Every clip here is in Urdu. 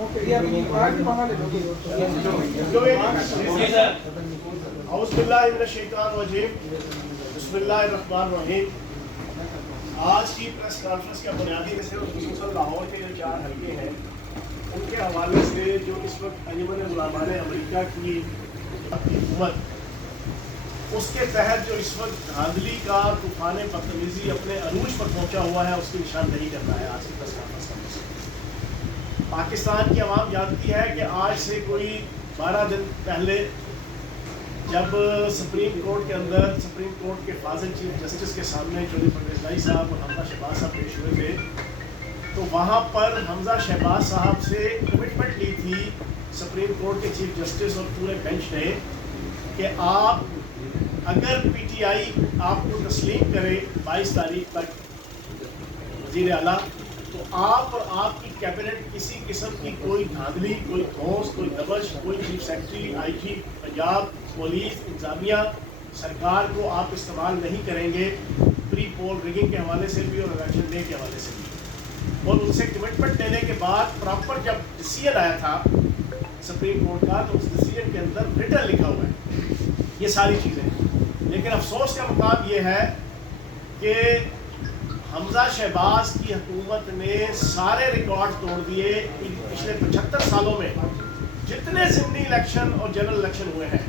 اعوذ باللہ من الشیطان الرجیم بسم اللہ الرحمن الرحیم. آج کی پریس کانفرنس کا بنیادی ویسے خصوصاً لاہور کے جو 4 حلقے ہیں ان کے حوالے سے جو اس وقت انجمن علماء امریکہ کی حکومت اس کے تحت جو اس وقت دھاندلی کا طوفان بدتمیزی اپنے عروج پر پہنچا ہوا ہے اس کی نشاندہی کرنا ہے آج کی پریس کانفرنس کا مقصد. پاکستان کی عوام جانتی ہے کہ آج سے کوئی 12 دن پہلے جب سپریم کورٹ کے فاضل چیف جسٹس کے سامنے چودھری پرویز لائی صاحب اور حمزہ شہباز صاحب پیش ہوئے تھے تو وہاں پر حمزہ شہباز صاحب سے کمٹمنٹ لی تھی سپریم کورٹ کے چیف جسٹس اور پورے بینچ نے کہ آپ اگر پی ٹی آئی آپ کو تسلیم کرے 22 تاریخ تک وزیر اعلیٰ تو آپ اور آپ کی کیبنٹ کسی قسم کی کوئی دھاندلی، کوئی دھوس، کوئی دبش، کوئی چیف سیکرٹری، آئی جی پنجاب، پولیس، انتظامیہ سرکار کو آپ استعمال نہیں کریں گے پری پول ریگنگ کے حوالے سے بھی اور الیکشن ڈے کے حوالے سے بھی. اور ان سے کمٹمنٹ لینے کے بعد پراپر جب ڈیسیژن آیا تھا سپریم کورٹ کا تو اس ڈیسیژن کے اندر ریٹن لکھا ہوا ہے یہ ساری چیزیں. لیکن افسوس کا مقام یہ ہے کہ حمزہ شہباز کی حکومت نے سارے ریکارڈ توڑ دیے. پچھلے 75 سالوں میں جتنے ضمنی الیکشن اور جنرل الیکشن ہوئے ہیں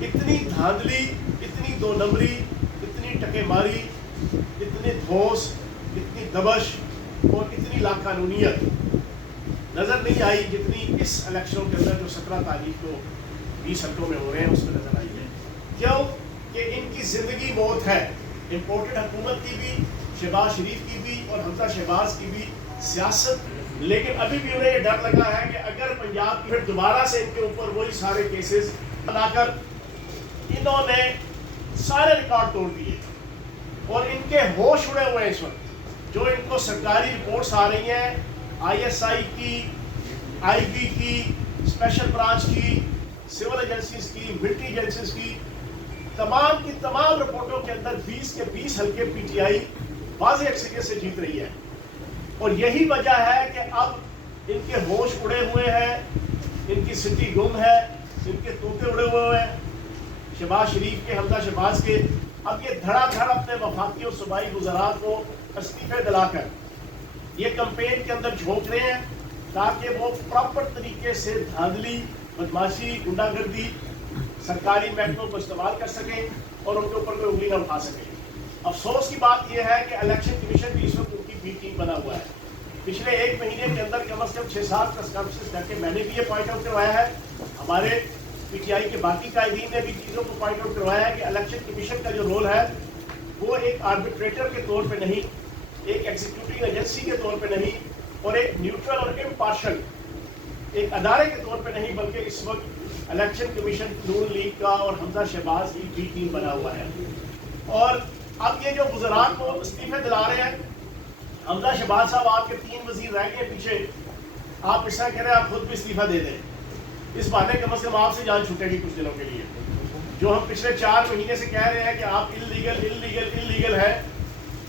اتنی دھاندلی، اتنی 2 نمبری، اتنی ٹکے ماری، اتنے دھوس، اتنی دبش اور اتنی لاقانونیت نظر نہیں آئی جتنی اس الیکشنوں کے اندر جو 17 تاریخ کو 20 حلقوں میں ہو رہے ہیں اس میں نظر آئی ہے. کیوں کہ ان کی زندگی موت ہے. امپورٹڈ حکومت کی بھی، شہباز شریف کی بھی اور حمزہ شہباز کی بھی سیاست. لیکن ابھی بھی انہیں یہ ڈر لگا ہے کہ اگر پنجاب کی پھر دوبارہ سے ان کے اوپر وہی سارے کیسز بنا کر انہوں نے سارے ریکارڈ توڑ دیے اور ان کے ہوش اڑے ہوئے ہیں اس وقت. جو ان کو سرکاری رپورٹس آ رہی ہیں آئی ایس آئی کی، آئی بی کی، اسپیشل برانچ کی، سول ایجنسیز کی، ملٹری ایجنسیز کی تمام رپورٹوں کے اندر 20 کے 20 حلقے پی ٹی آئی واضح اکثریت سے جیت رہی ہے. اور یہی وجہ ہے کہ اب ان کے ہوش اڑے ہوئے ہیں، ان کی سٹی گم ہے، ان کے طوطے اڑے ہوئے ہیں شہباز شریف کے، حمزہ شہباز کے. اب یہ دھڑا دھڑ اپنے وفاقی اور صوبائی وزراء کو استعفے دلا کر یہ کمپین کے اندر جھونک رہے ہیں تاکہ وہ پراپر طریقے سے دھاندلی، بدماشی، غنڈہ گردی سرکاری محکموں کو استعمال کر سکیں اور ان کے اوپر کوئی انگلی نہ اٹھا سکیں. افسوس کی بات یہ ہے کہ الیکشن کمیشن بھی اس وقت ان کی بی ٹیم بنا ہوا ہے. پچھلے 1 مہینے کے اندر کم از کم 6-7 پریس کانفرنس کر کے میں نے بھی یہ پوائنٹ آؤٹ کروایا ہے، ہمارے پی ٹی آئی کے باقی قائدین نے بھی چیزوں کو پوائنٹ آؤٹ کروایا ہے کہ الیکشن کمیشن کا جو رول ہے وہ ایک آربیٹریٹر کے طور پہ نہیں، ایک ایگزیکیوٹنگ ایجنسی کے طور پہ نہیں اور ایک نیوٹرل اور امپارشل ایک ادارے کے طور پہ نہیں، بلکہ اس وقت الیکشن کمیشن نون لیگ کا اور حمزہ شہباز کی بی ٹیم بنا ہوا ہے. اور اب یہ جو وزراء کو استعفے دلا رہے ہیں، حمزہ شہباز صاحب آپ کے 3 وزیر رہ گئے پیچھے، آپ اس طرح کہہ رہے ہیں آپ خود بھی استعفیٰ دے دیں. اس بہانے کم از کم آپ سے جان چھوٹے گی کچھ دنوں کے لیے. جو ہم پچھلے 4 مہینے سے کہہ رہے ہیں کہ آپ انلیگل ہے،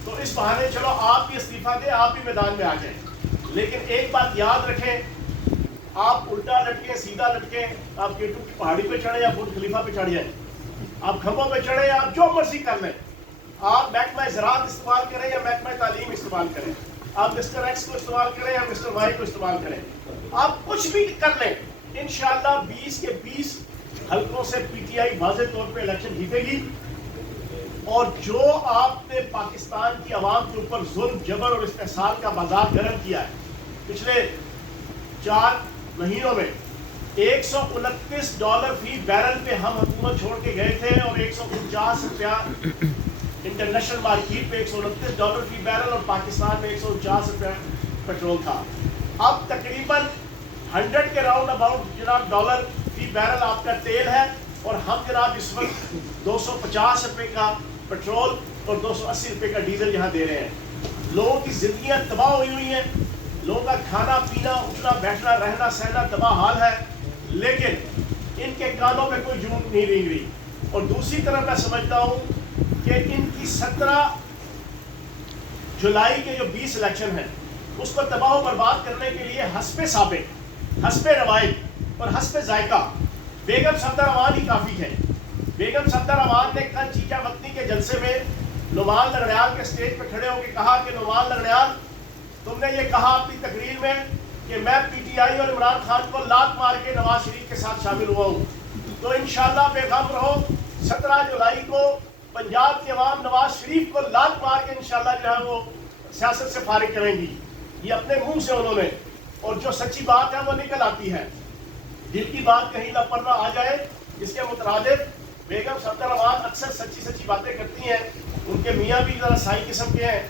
تو اس بہانے چلو آپ بھی استعفیٰ دیں، آپ بھی میدان میں آ جائیں. لیکن ایک بات یاد رکھیں، آپ الٹا لٹکیں، سیدھا لٹکیں، آپ کیٹو کی پہاڑی پہ چڑھیں یا برج خلیفہ پہ چڑھ جائیں، آپ کھمبوں پہ چڑھیں، آپ جو مرضی کر لیں، آپ محکمہ زراعت استعمال کریں یا محکمہ تعلیم استعمال کریں، آپ مسٹر ایکس کو استعمال کریں یا مسٹر وائی کو استعمال کریں، آپ کچھ بھی کر لیں، انشاءاللہ 20 کے 20 حلقوں سے پی ٹی آئی واضح طور پہ الیکشن جیتے گی. اور جو آپ نے پاکستان کی عوام کے اوپر ظلم، جبر اور استحصال کا بازار گرم کیا ہے پچھلے 4 مہینوں میں، $129 فی بیرل پہ ہم حکومت چھوڑ کے گئے تھے اور $149 انٹرنیشنل مارکیٹ پہ $129 فی بیرل اور پاکستان میں $149 پیٹرول تھا. اب تقریباً 100 کے راؤنڈ اباؤٹ جناب ڈالر فی بیرل آپ کا تیل ہے اور ہم جناب اس وقت $250 کا پیٹرول اور $280 کا ڈیزل یہاں دے رہے ہیں. لوگوں کی زندگیاں تباہ ہوئی ہیں، لوگوں کا کھانا پینا، اٹھنا بیٹھنا، رہنا سہنا تباہ حال ہے، لیکن ان کے کانوں میں کوئی جون نہیں رینگ رہی. اور دوسری طرف میں سمجھتا ہوں کہ ان کی 17 جولائی کے جو 20 الیکشن ہیں اس کو تباہ و برباد کرنے کے لیے حسب ثابت حسب روایت اور حسب ذائقہ بیگم صفدر امان ہی کافی ہے۔ بیگم صفدر امان نے کل چیچا وطنی کے جلسے میں نعمان لنگڑیال کے سٹیج پہ کھڑے ہو کے کہا کہ نعمان لنگڑیال، تم نے یہ کہا اپنی تقریر میں کہ میں پی ٹی آئی اور عمران خان کو لات مار کے نواز شریف کے ساتھ شامل ہوا ہوں، تو انشاءاللہ بے غم رہو، 17 جولائی کو پنجاب کے عوام نواز شریف کو لات مار کے انشاءاللہ جو ہے وہ سیاست سے فارغ کریں گی۔ یہ اپنے منہ سے انہوں نے، اور جو سچی بات ہے وہ نکل آتی ہے، دل کی بات کہیں نہ پڑنا آ جائے۔ اس کے مترادف بیگم صفدر امان اکثر سچی باتیں کرتی ہیں، ان کے میاں بھی ذرا سائی قسم کے ہیں،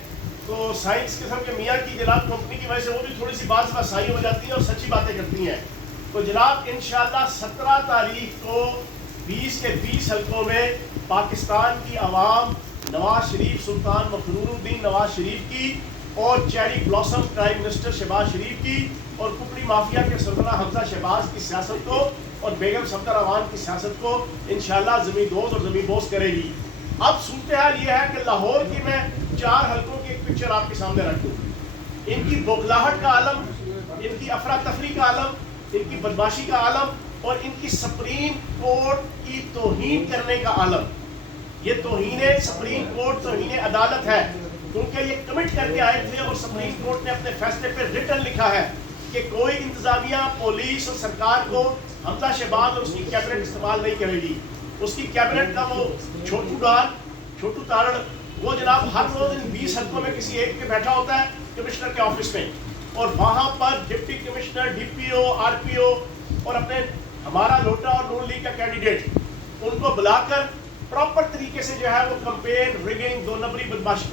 تو سائنس قسم کے میاں کی جناب کمپنی کی وجہ سے وہ بھی تھوڑی سی بات سائی ہو جاتی ہے اور سچی باتیں کرتی ہیں۔ تو جناب انشاءاللہ 17 تاریخ کو 20 کے 20 حلقوں میں پاکستان کی عوام نواز شریف، سلطان مفرور الدین نواز شریف کی اور cherry blossom prime minister Shehbaz Sharif کی اور کپڑی مافیا کے سلطنہ حمزہ شہباز کی سیاست کو اور بیگم صفدر امان کی سیاست کو انشاءاللہ زمین دوز اور زمین بوس کرے گی۔ اب صورتحال یہ ہے کہ لاہور کی میں 4 حلقوں کی ایک پکچر آپ کے سامنے رکھ دوں۔ ان کی بوکھلاہٹ کا عالم، ان کی افراتفری کا عالم، ان کی بدماشی کا عالم اور ان کی سپریم کورٹ کی توہین کرنے کا عالم۔ یہ توہین سپریم کورٹ، توہین عدالت ہے، کیونکہ یہ کمٹ کر کے آئے تھے اور سپریم کورٹ نے اپنے فیصلے پہ ریٹن لکھا ہے کہ کوئی انتظامیہ، پولیس اور سرکار کو حمزہ شہباز اور اس کی کیبنٹ استعمال نہیں کرے گی۔ اس کی کیبنٹ کا وہ چھوٹو تارڑ، وہ جناب ہر روز ان 20 حلقوں میں کسی ایک پہ بیٹھا ہوتا ہے کمشنر کے آفس میں، اور وہاں پر ڈپٹی کمشنر، ڈی پی او، آر پی او اور اپنے ہمارا لوٹا اور نون لیگ کا کینڈیڈیٹ، ان کو بلا کر پراپر طریقے سے جو ہے وہ کمپین، ریگنگ، 2 نمبری بدماشی